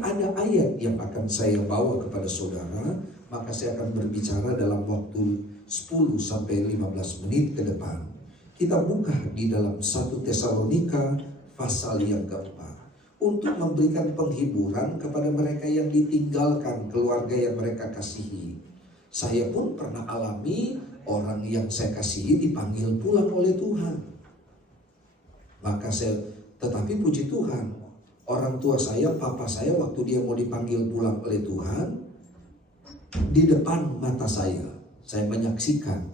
Ada ayat yang akan saya bawa kepada saudara, maka saya akan berbicara dalam waktu 10 sampai 15 menit ke depan. Kita buka di dalam 1 Tesalonika pasal yang keempat untuk memberikan penghiburan kepada mereka yang ditinggalkan keluarga yang mereka kasihi. Saya pun pernah alami orang yang saya kasihi dipanggil pulang oleh Tuhan. Tetapi puji Tuhan, orang tua saya, papa saya, waktu dia mau dipanggil pulang oleh Tuhan, di depan mata saya menyaksikan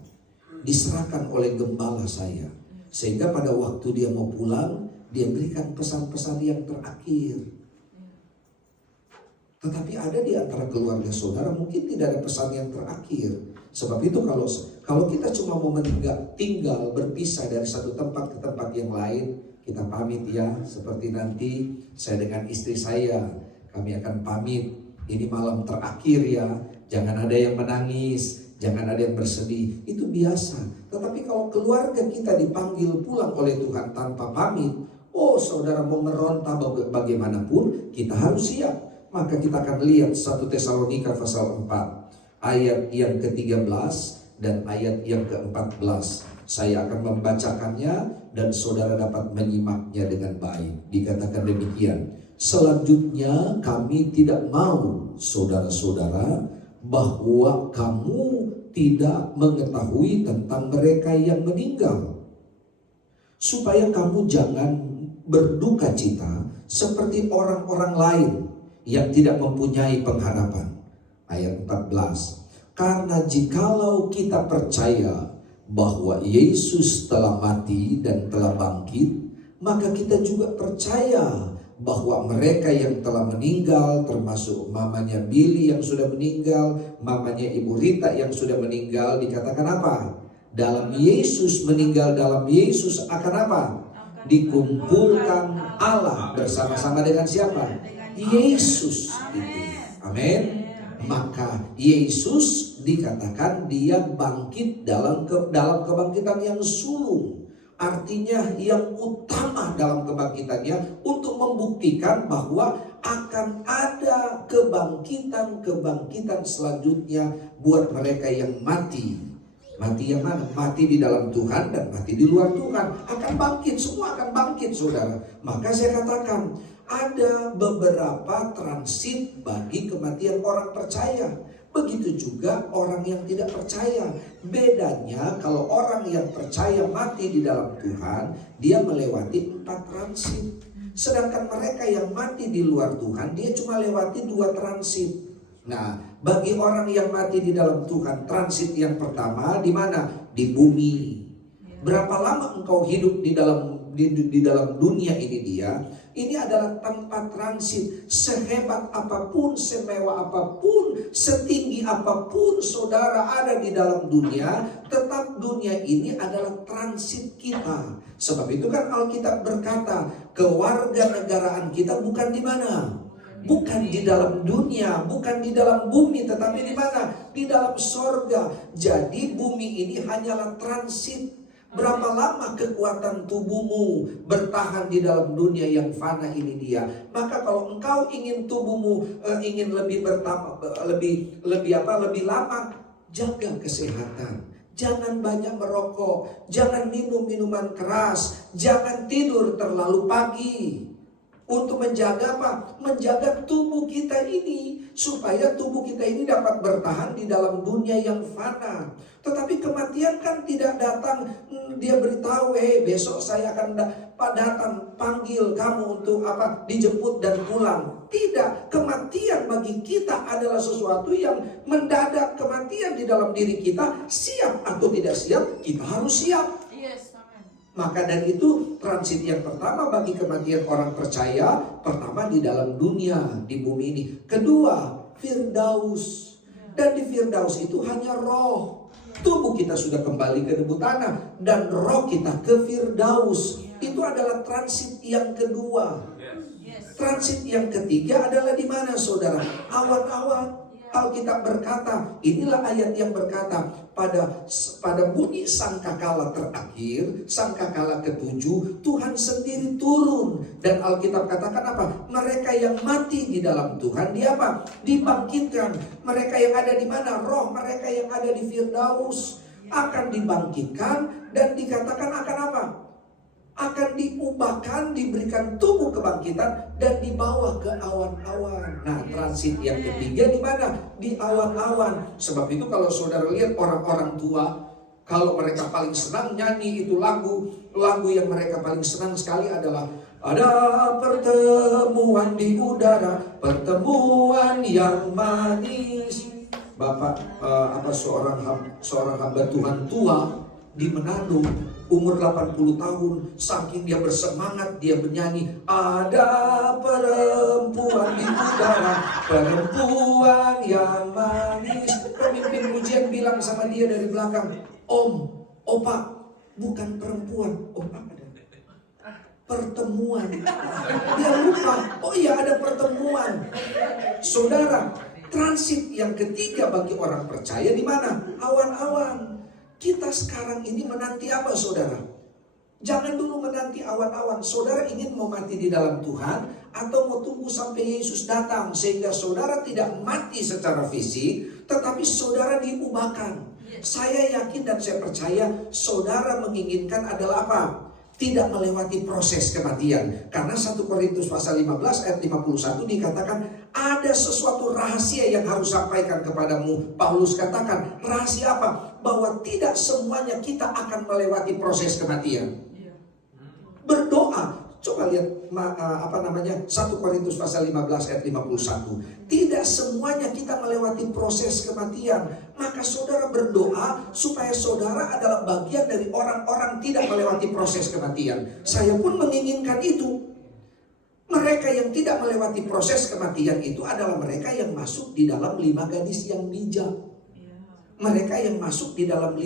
diserahkan oleh gembala saya, sehingga pada waktu dia mau pulang, dia berikan pesan-pesan yang terakhir. Tetapi ada di antara keluarga saudara mungkin tidak ada pesan yang terakhir. Sebab itu kalau kita cuma mau tinggal berpisah dari satu tempat ke tempat yang lain, kita pamit ya. Seperti nanti saya dengan istri saya, kami akan pamit. Ini malam terakhir ya. Jangan ada yang menangis, jangan ada yang bersedih. Itu biasa. Tetapi kalau keluarga kita dipanggil pulang oleh Tuhan tanpa pamit, saudara mau meronta bagaimanapun, kita harus siap. Maka kita akan lihat 1 Tesalonika pasal 4 ayat yang ke-13 dan ayat yang ke-14. Saya akan membacakannya dan saudara dapat menyimaknya dengan baik. Dikatakan demikian, selanjutnya kami tidak mau saudara-saudara bahwa kamu tidak mengetahui tentang mereka yang meninggal, supaya kamu jangan berduka cita seperti orang-orang lain yang tidak mempunyai pengharapan. Ayat 14, karena jikalau kita percaya bahwa Yesus telah mati dan telah bangkit, maka kita juga percaya bahwa mereka yang telah meninggal, termasuk mamanya Billy yang sudah meninggal, mamanya Ibu Rita yang sudah meninggal, dikatakan apa? Dalam Yesus, meninggal dalam Yesus akan apa? Dikumpulkan Allah bersama-sama dengan siapa? Yesus itu. Amin. Maka Yesus dikatakan dia bangkit dalam kebangkitan yang sulung. Artinya yang utama dalam kebangkitannya untuk membuktikan bahwa akan ada kebangkitan selanjutnya buat mereka yang mati. Mati yang mana? Mati di dalam Tuhan dan mati di luar Tuhan. Akan bangkit, semua akan bangkit saudara. Maka saya katakan, ada beberapa transit bagi kematian orang percaya. Begitu juga orang yang tidak percaya. Bedanya kalau orang yang percaya mati di dalam Tuhan, dia melewati 4 transit. Sedangkan mereka yang mati di luar Tuhan, dia cuma lewati 2 transit. Nah, bagi orang yang mati di dalam Tuhan, transit yang pertama di mana? Di bumi. Berapa lama engkau hidup di dalam dunia ini dia? Ini adalah tempat transit. Sehebat apapun, semewah apapun, setinggi apapun saudara ada di dalam dunia, tetap dunia ini adalah transit kita. Sebab itu kan Alkitab berkata, kewarganegaraan kita bukan di mana? Bukan di dalam dunia, bukan di dalam bumi, tetapi di mana? Di dalam sorga. Jadi bumi ini hanyalah transit. Berapa lama kekuatan tubuhmu bertahan di dalam dunia yang fana ini dia? Maka kalau engkau ingin tubuhmu ingin lebih lama, jaga kesehatan. Jangan banyak merokok, jangan minum minuman keras, jangan tidur terlalu pagi. Untuk menjaga apa? Menjaga tubuh kita ini, supaya tubuh kita ini dapat bertahan di dalam dunia yang fana. Tetapi kematian kan tidak datang, dia beritahu, besok saya akan datang panggil kamu untuk apa? Dijemput dan pulang. Tidak, kematian bagi kita adalah sesuatu yang mendadak. Kematian di dalam diri kita, siap atau tidak siap, kita harus siap. Maka dari itu transit yang pertama bagi kematian orang percaya, pertama di dalam dunia, di bumi ini. Kedua, Firdaus. Dan di Firdaus itu hanya roh. Tubuh kita sudah kembali ke debu tanah dan roh kita ke Firdaus. Itu adalah transit yang kedua. Transit yang ketiga adalah di mana saudara? Awan-awan. Alkitab berkata, inilah ayat yang berkata, pada bunyi sangkakala terakhir, sangkakala ketujuh, Tuhan sendiri turun. Dan Alkitab katakan apa? Mereka yang mati di dalam Tuhan, dia apa? Dibangkitkan. Mereka yang ada di mana? Roh mereka yang ada di Firdaus akan dibangkitkan, dan dikatakan akan apa? Akan diubahkan, diberikan tubuh kebangkitan, dan dibawa ke awan-awan. Nah, transit yang ketiga di mana? Di awan-awan. Sebab itu kalau saudara lihat orang-orang tua, kalau mereka paling senang nyanyi itu lagu yang mereka paling senang sekali adalah ada pertemuan di udara, pertemuan yang manis. Bapak seorang hamba Tuhan tua di Manado, umur 80 tahun, saking dia bersemangat, dia menyanyi, ada perempuan di udara, perempuan yang manis. Pemimpin pujian bilang sama dia dari belakang, Opa, bukan perempuan. Apa ada? Pertemuan. Dia lupa, oh iya ada pertemuan. Saudara, transit yang ketiga bagi orang percaya di mana? Awan-awan. Kita sekarang ini menanti apa, saudara? Jangan dulu menanti awan-awan. Saudara ingin mau mati di dalam Tuhan, atau mau tunggu sampai Yesus datang sehingga saudara tidak mati secara fisik, tetapi saudara diubahkan. Saya yakin dan saya percaya saudara menginginkan adalah apa? Tidak melewati proses kematian. Karena 1 Korintus pasal 15 ayat 51 dikatakan ada sesuatu rahasia yang harus sampaikan kepadamu. Paulus katakan, rahasia apa? Bahwa tidak semuanya kita akan melewati proses kematian. Berdoa. Coba lihat 1 Korintus pasal 15 ayat 51. Tidak semuanya kita melewati proses kematian. Maka saudara berdoa supaya saudara adalah bagian dari orang-orang tidak melewati proses kematian. Saya pun menginginkan itu. Mereka yang tidak melewati proses kematian itu adalah mereka yang masuk di dalam 5 gadis yang bijak. Mereka yang masuk di dalam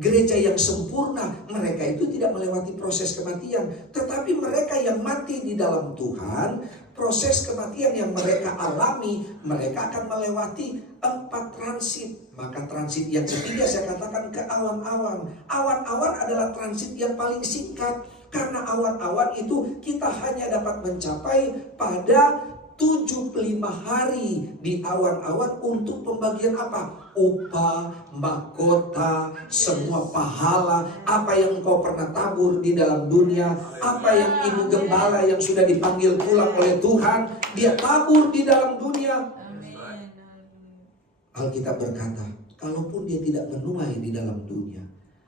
gereja yang sempurna. Mereka itu tidak melewati proses kematian. Tetapi mereka yang mati di dalam Tuhan, proses kematian yang mereka alami, mereka akan melewati 4 transit. Maka transit yang ketiga saya katakan ke awan-awan. Awan-awan adalah transit yang paling singkat. Karena awan-awan itu kita hanya dapat mencapai pada 75 hari di awan-awan untuk pembagian apa? Upah, mahkota, semua pahala, apa yang engkau pernah tabur di dalam dunia, apa yang ibu gembala yang sudah dipanggil pulang oleh Tuhan, dia tabur di dalam dunia. Alkitab berkata, kalaupun dia tidak menuai di dalam dunia,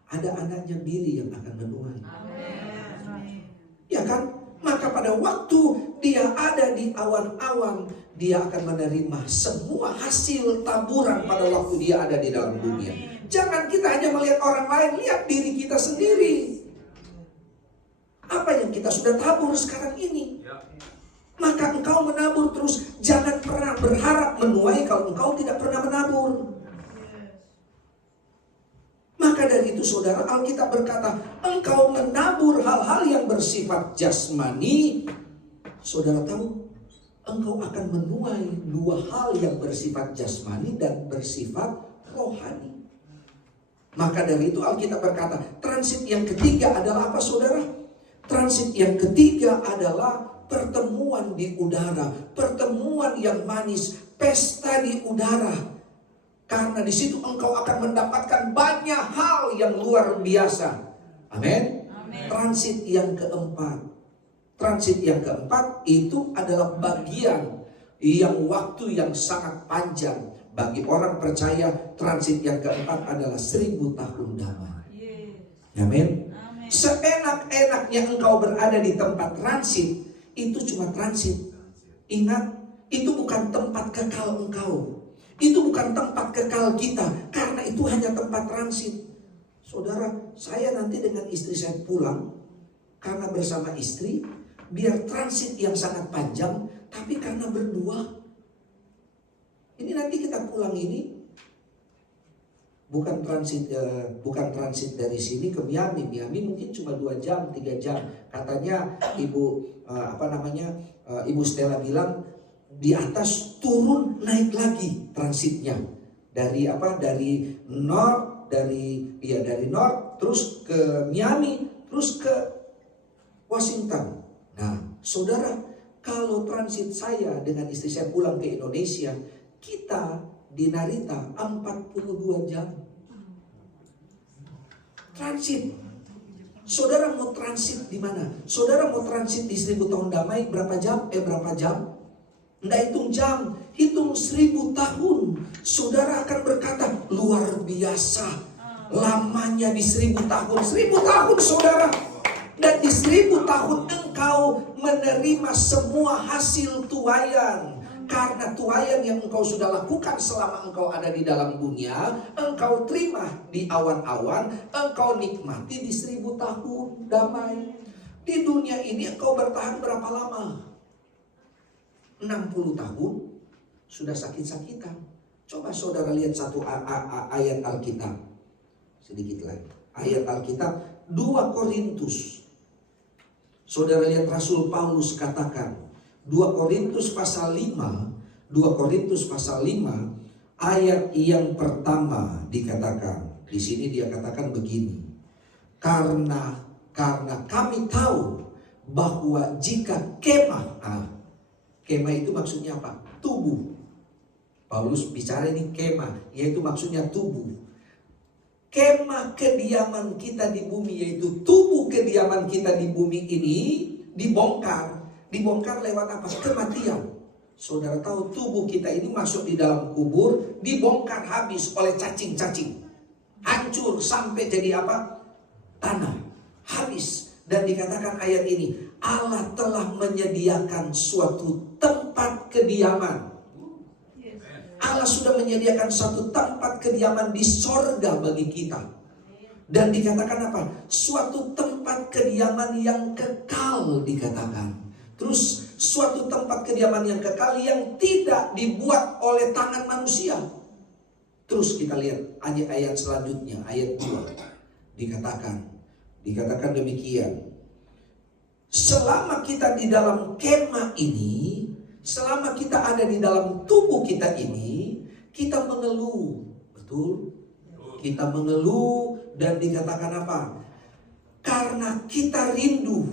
ada anaknya Billy yang akan menuai. Ya kan? Maka pada waktu dia ada di awan-awan, dia akan menerima semua hasil taburan pada waktu dia ada di dalam dunia. Jangan kita hanya melihat orang lain, lihat diri kita sendiri. Apa yang kita sudah tabur sekarang ini? Maka engkau menabur terus. Jangan pernah berharap menuai kalau engkau tidak pernah menabur. Maka dari itu saudara, Alkitab berkata, engkau menabur hal-hal yang bersifat jasmani. Saudara tahu, engkau akan menuai 2 hal yang bersifat jasmani dan bersifat rohani. Maka dari itu Alkitab berkata, transit yang ketiga adalah apa, saudara? Transit yang ketiga adalah pertemuan di udara, pertemuan yang manis, pesta di udara. Karena di situ engkau akan mendapatkan banyak hal yang luar biasa. Amin. Transit yang keempat. Transit yang keempat itu adalah bagian yang waktu yang sangat panjang. Bagi orang percaya, transit yang keempat adalah 1000 tahun damai. Amin. Seenak-enaknya engkau berada di tempat transit, itu cuma transit. Ingat, itu bukan tempat kekal engkau. Itu bukan tempat kekal kita, karena itu hanya tempat transit. Saudara, saya nanti dengan istri saya pulang, karena bersama istri, biar transit yang sangat panjang, tapi karena berdua. Ini nanti kita pulang ini, bukan transit dari sini ke Miami. Miami mungkin cuma 2 jam, 3 jam. Katanya Ibu Stella bilang, di atas turun naik lagi transitnya dari north terus ke Miami terus ke Washington. Nah, saudara, kalau transit saya dengan istri saya pulang ke Indonesia, kita di Narita 42 jam transit. Saudara mau transit di mana? Saudara mau transit di 1000 tahun damai berapa jam? Nggak hitung jam, hitung 1000 tahun. Saudara akan berkata, luar biasa lamanya di 1000 tahun. 1000 tahun saudara. Dan di 1000 tahun engkau menerima semua hasil tuaian. Karena tuaian yang engkau sudah lakukan selama engkau ada di dalam dunia, engkau terima di awan-awan, engkau nikmati di 1000 tahun damai. Di dunia ini engkau bertahan berapa lama? 60 tahun sudah sakit-sakitan. Coba saudara lihat satu ayat Alkitab. Sedikit lagi. Ayat Alkitab 2 Korintus. Saudara lihat Rasul Paulus katakan 2 Korintus pasal 5 ayat yang pertama dikatakan. Di sini dia katakan begini. Karena kami tahu bahwa jika kemah itu maksudnya apa? Tubuh. Paulus bicara ini kemah, yaitu maksudnya tubuh. Kemah kediaman kita di bumi, yaitu tubuh kediaman kita di bumi ini dibongkar. Dibongkar lewat apa? Kematian. Saudara tahu tubuh kita ini masuk di dalam kubur, dibongkar habis oleh cacing-cacing. Hancur sampai jadi apa? Tanah. Habis. Dan dikatakan ayat ini, Allah telah menyediakan suatu tempat kediaman. Allah sudah menyediakan suatu tempat kediaman di sorga bagi kita. Dan dikatakan apa? Suatu tempat kediaman yang kekal dikatakan. Terus suatu tempat kediaman yang kekal yang tidak dibuat oleh tangan manusia. Terus kita lihat ayat selanjutnya, ayat 2. Dikatakan demikian. Selama kita di dalam kemah ini, selama kita ada di dalam tubuh kita ini, kita mengeluh. Betul? Kita mengeluh dan dikatakan apa? Karena kita rindu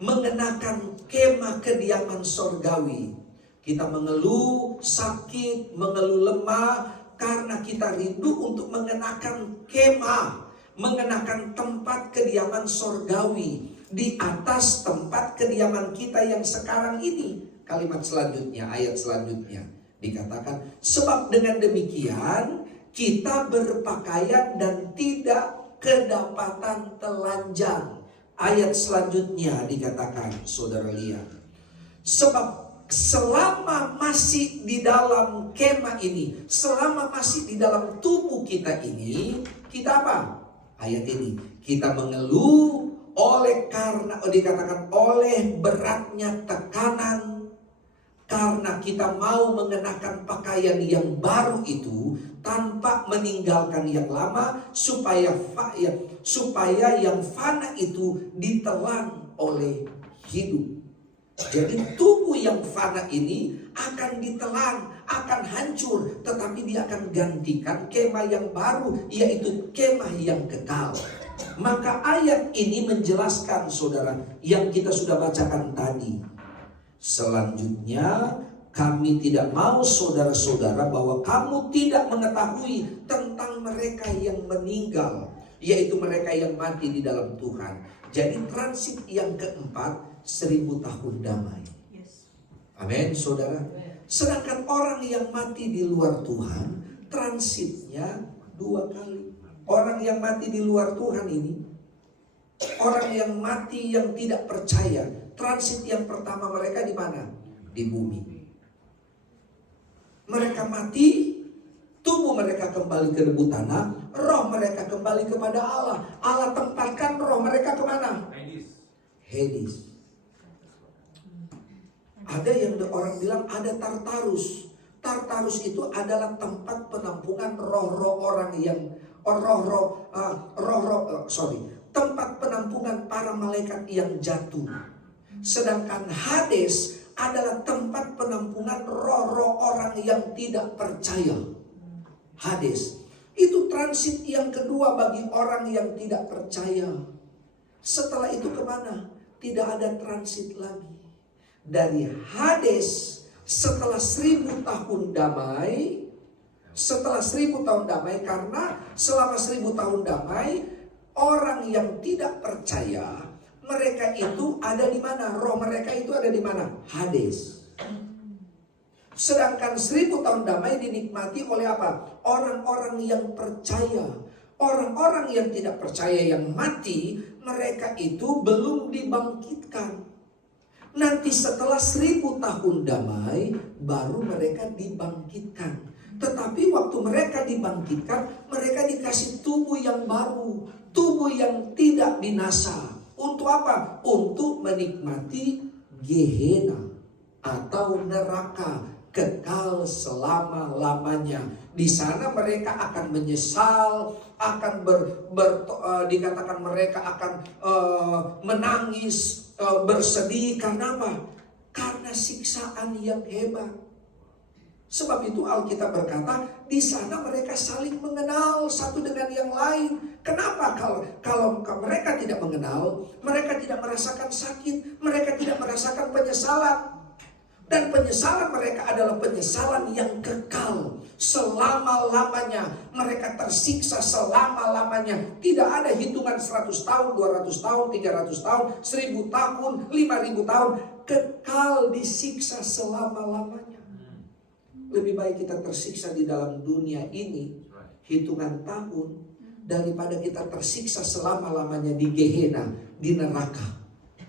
mengenakan kemah kediaman sorgawi. Kita mengeluh sakit, mengeluh lemah karena kita rindu untuk mengenakan kemah, mengenakan tempat kediaman sorgawi di atas tempat kediaman kita yang sekarang ini. Kalimat selanjutnya, ayat selanjutnya dikatakan, sebab dengan demikian kita berpakaian dan tidak kedapatan telanjang. Ayat selanjutnya dikatakan, saudara lihat, sebab selama masih di dalam kemah ini, selama masih di dalam tubuh kita ini, kita apa? Ayat ini, kita mengeluh dikatakan oleh beratnya tekanan, karena kita mau mengenakan pakaian yang baru itu tanpa meninggalkan yang lama, supaya yang fana itu ditelan oleh hidup. Jadi tubuh yang fana ini akan ditelan, akan hancur, tetapi dia akan gantikan kemah yang baru, yaitu kemah yang kekal. Maka ayat ini menjelaskan, saudara, yang kita sudah bacakan tadi. Selanjutnya, kami tidak mau saudara-saudara bahwa kamu tidak mengetahui tentang mereka yang meninggal, yaitu mereka yang mati di dalam Tuhan. Jadi transit yang keempat, 1000 tahun damai. Amin, saudara. Sedangkan orang yang mati di luar Tuhan, transitnya 2 kali. Orang yang mati di luar Tuhan ini, orang yang mati yang tidak percaya, transit yang pertama mereka di mana? Di bumi. Mereka mati, tubuh mereka kembali ke debu tanah, roh mereka kembali kepada Allah. Allah tempatkan roh mereka kemana? Hades. Ada yang Orang bilang ada Tartarus. Tartarus itu adalah tempat penampungan roh-roh orang yang tempat penampungan para malaikat yang jatuh. Sedangkan Hades adalah tempat penampungan roh-roh orang yang tidak percaya. Hades itu transit yang kedua bagi orang yang tidak percaya. Setelah itu kemana? Tidak ada transit lagi. Dari Hades setelah 1000 tahun damai. Setelah 1000 tahun damai, karena selama 1000 tahun damai orang yang tidak percaya, mereka itu ada di mana? Roh mereka itu ada di mana? Hades. Sedangkan 1000 tahun damai dinikmati oleh apa? Orang-orang yang percaya. Orang-orang yang tidak percaya yang mati, mereka itu belum dibangkitkan. Nanti setelah 1000 tahun damai, baru mereka dibangkitkan. Tetapi waktu mereka dibangkitkan, mereka dikasih tubuh yang baru, tubuh yang tidak binasa. Untuk apa? Untuk menikmati Gehenna atau neraka kekal selama-lamanya. Di sana mereka akan menyesal, akan dikatakan mereka akan menangis, bersedih. Karena apa? Karena siksaan yang hebat. Sebab itu Alkitab berkata, di sana mereka saling mengenal satu dengan yang lain. Kenapa? Kalau mereka tidak mengenal, mereka tidak merasakan sakit, mereka tidak merasakan penyesalan. Dan penyesalan mereka adalah penyesalan yang kekal selama-lamanya. Mereka tersiksa selama-lamanya. Tidak ada hitungan 100 tahun, 200 tahun, 300 tahun, 1000 tahun, 5000 tahun. Kekal disiksa selama-lamanya. Lebih baik kita tersiksa di dalam dunia ini hitungan tahun daripada kita tersiksa selama-lamanya di Gehenna, di neraka.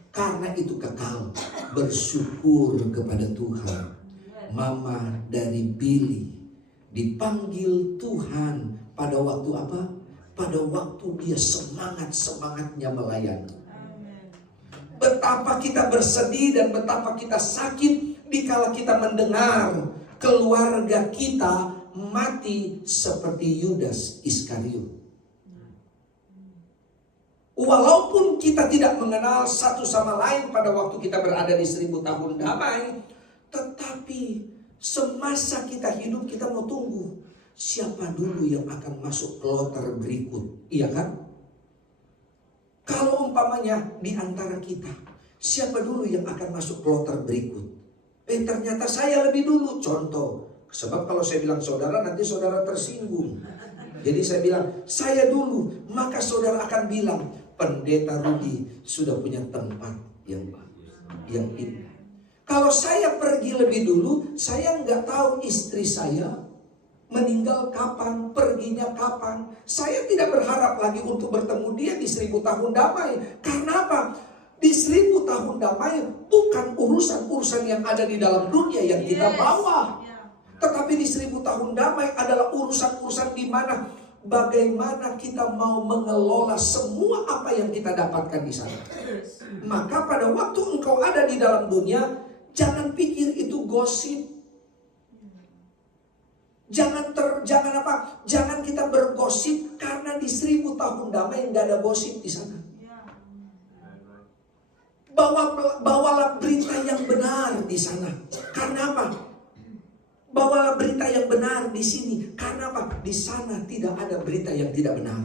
Karena itu kekal. Bersyukur kepada Tuhan. Mama dari Billy dipanggil Tuhan pada waktu apa? Pada waktu dia semangat-semangatnya melayani. Betapa kita bersedih dan betapa kita sakit dikala kita mendengar keluarga kita mati seperti Yudas Iskariot. Walaupun kita tidak mengenal satu sama lain pada waktu kita berada di 1000 tahun damai, tetapi semasa kita hidup kita mau tunggu siapa dulu yang akan masuk kloter berikut, iya kan? Kalau umpamanya di antara kita, siapa dulu yang akan masuk kloter berikut? Ternyata saya lebih dulu, contoh. Sebab kalau saya bilang saudara, nanti saudara tersinggung. Jadi saya bilang, saya dulu. Maka saudara akan bilang, Pendeta Rudi sudah punya tempat yang bagus, yang indah. Kalau saya pergi lebih dulu, saya nggak tahu istri saya meninggal kapan, perginya kapan. Saya tidak berharap lagi untuk bertemu dia di 1000 tahun damai. Karena apa? Di 1000 tahun damai bukan urusan-urusan yang ada di dalam dunia yang kita bawa. Tetapi di 1000 tahun damai adalah urusan-urusan di mana bagaimana kita mau mengelola semua apa yang kita dapatkan di sana. Maka pada waktu engkau ada di dalam dunia, jangan pikir itu gosip. Jangan kita bergosip karena di 1000 tahun damai nggak ada gosip di sana. Bawalah berita yang benar di sana. Karena apa? Bawalah berita yang benar di sini. Karena apa? Di sana tidak ada berita yang tidak benar.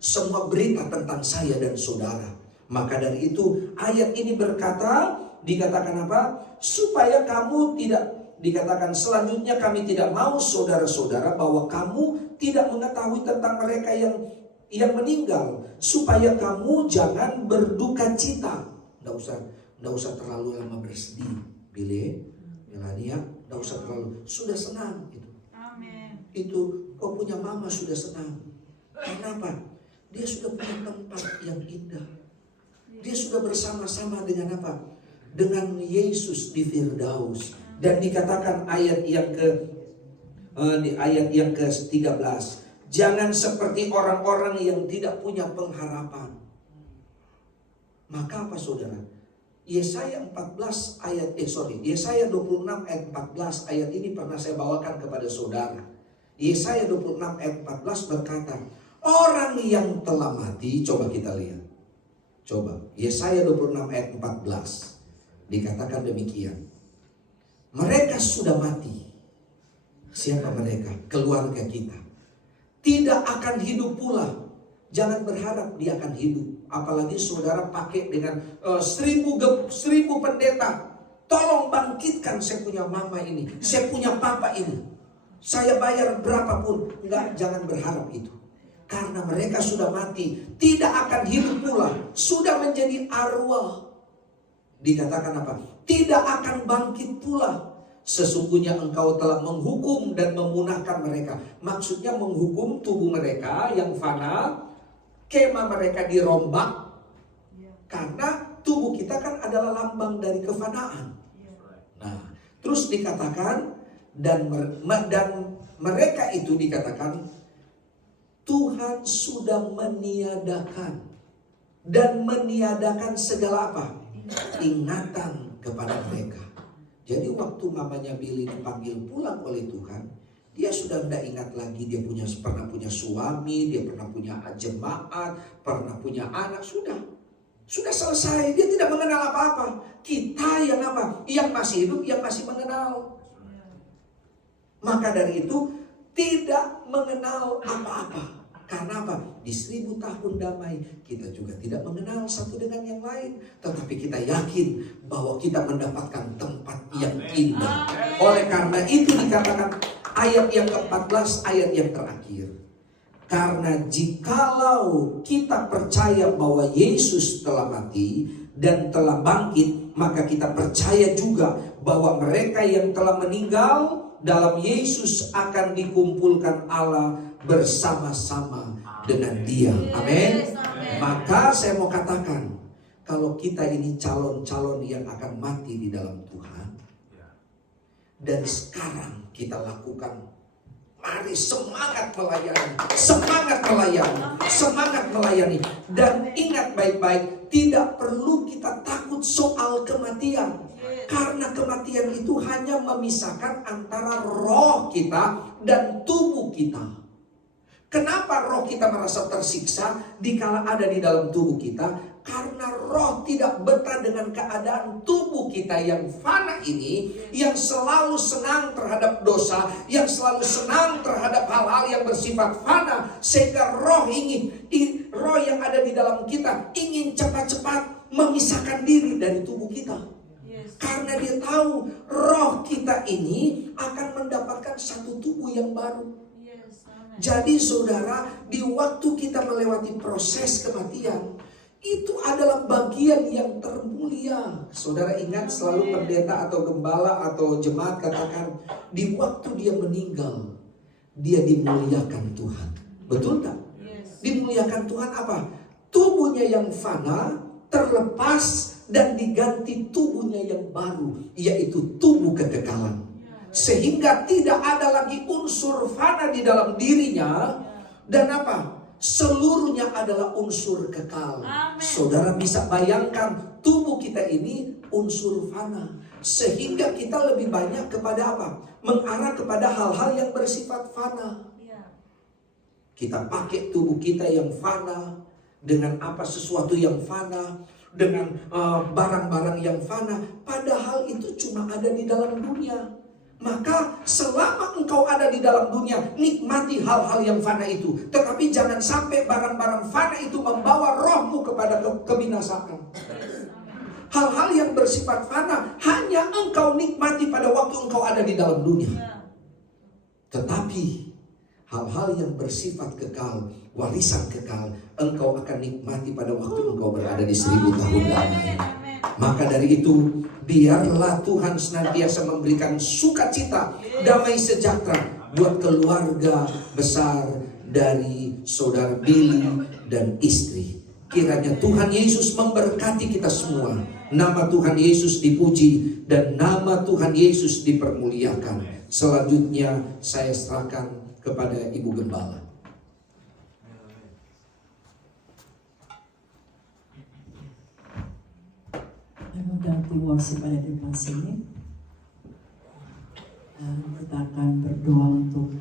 Semua berita tentang saya dan saudara. Maka dari itu ayat ini berkata, dikatakan apa? Supaya kamu tidak, dikatakan selanjutnya, kami tidak mau saudara-saudara bahwa kamu tidak mengetahui tentang mereka yang meninggal. Supaya kamu jangan berduka cita. Nggak usah terlalu lama bersedih, Billy, Melania, nggak usah terlalu. Sudah senang gitu. Amin. Itu kau punya mama sudah senang. Kenapa? Dia sudah punya tempat yang indah. Dia sudah bersama-sama dengan apa? Dengan Yesus di Firdaus. Dan dikatakan ayat yang ke-13, jangan seperti orang-orang yang tidak punya pengharapan. Maka apa saudara? Yesaya 26 ayat 14 ayat ini pernah saya bawakan kepada saudara. Yesaya 26 ayat 14 berkata, orang yang telah mati, coba kita lihat. Coba, Yesaya 26 ayat 14 dikatakan demikian. Mereka sudah mati. Siapa mereka? Keluarga kita. Tidak akan hidup pula. Jangan berharap dia akan hidup. Apalagi saudara pakai dengan 1000 pendeta. Tolong bangkitkan saya punya mama ini, saya punya papa ini. Saya bayar berapapun. Enggak, jangan berharap itu. Karena mereka sudah mati, tidak akan hidup pula. Sudah menjadi arwah. Dikatakan apa? Tidak akan bangkit pula. Sesungguhnya engkau telah menghukum dan memunahkan mereka. Maksudnya menghukum tubuh mereka yang fana. Kemah mereka dirombak. Karena tubuh kita kan adalah lambang dari kefanaan. Nah, terus dikatakan dan mereka itu dikatakan Tuhan sudah meniadakan dan meniadakan segala apa? Ingatan kepada mereka. Jadi waktu mamanya Billy dipanggil pulang oleh Tuhan, dia sudah tidak ingat lagi dia pernah punya suami, dia pernah punya jemaat, pernah punya anak, sudah selesai. Dia tidak mengenal apa-apa. Kita yang apa? Yang masih hidup, yang masih mengenal. Maka dari itu tidak mengenal apa-apa. Karena apa? Di 1000 tahun damai kita juga tidak mengenal satu dengan yang lain. Tetapi kita yakin bahwa kita mendapatkan tempat yang indah. Oleh karena itu dikatakan ayat yang ke-14, ayat yang terakhir. Karena jikalau kita percaya bahwa Yesus telah mati dan telah bangkit, maka kita percaya juga bahwa mereka yang telah meninggal dalam Yesus akan dikumpulkan Allah bersama-sama dengan Dia. Amin. Maka saya mau katakan, kalau kita ini calon-calon yang akan mati di dalam Tuhan, dan sekarang kita lakukan, mari semangat melayani, semangat melayani. Dan ingat baik-baik, tidak perlu kita takut soal kematian. Karena kematian itu hanya memisahkan antara roh kita dan tubuh kita. Kenapa roh kita merasa tersiksa dikala ada di dalam tubuh kita? Karena roh tidak betah dengan keadaan tubuh kita yang fana ini, yang selalu senang terhadap dosa, yang selalu senang terhadap hal-hal yang bersifat fana, sehingga roh yang ada di dalam kita ingin cepat-cepat memisahkan diri dari tubuh kita. Karena dia tahu roh kita ini akan mendapatkan satu tubuh yang baru. Jadi saudara, di waktu kita melewati proses kematian, itu adalah bagian yang termulia. Saudara ingat selalu pendeta atau gembala atau jemaat katakan, di waktu dia meninggal, dia dimuliakan Tuhan. Betul tak? Dimuliakan Tuhan apa? Tubuhnya yang fana terlepas dan diganti tubuhnya yang baru, yaitu tubuh kekekalan. Sehingga tidak ada lagi unsur fana di dalam dirinya. Dan apa? Seluruhnya adalah unsur kekal. Amen. Saudara bisa bayangkan tubuh kita ini unsur fana. Sehingga kita lebih banyak kepada apa? Mengarah kepada hal-hal yang bersifat fana. Kita pakai tubuh kita yang fana dengan apa? Sesuatu yang fana, dengan barang-barang yang fana. Padahal itu cuma ada di dalam dunia. Maka selama engkau ada di dalam dunia, nikmati hal-hal yang fana itu. Tetapi jangan sampai barang-barang fana itu membawa rohmu kepada kebinasaan. Hal-hal yang bersifat fana hanya engkau nikmati pada waktu engkau ada di dalam dunia. Tetapi hal-hal yang bersifat kekal, warisan kekal, engkau akan nikmati pada waktu engkau berada di 1000 tahun damai. Maka dari itu, biarlah Tuhan senantiasa memberikan sukacita, damai sejahtera buat keluarga besar dari saudara Billy dan istri. Kiranya Tuhan Yesus memberkati kita semua. Nama Tuhan Yesus dipuji dan nama Tuhan Yesus dipermuliakan. Selanjutnya saya serahkan kepada Ibu Gembala. Ganti worship ada di depan sini. Kita akan berdoa untuk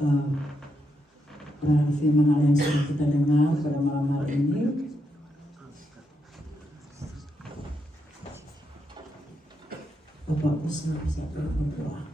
firman Allah yang sudah kita dengar pada malam hari ini. Bapak bisa berdoa.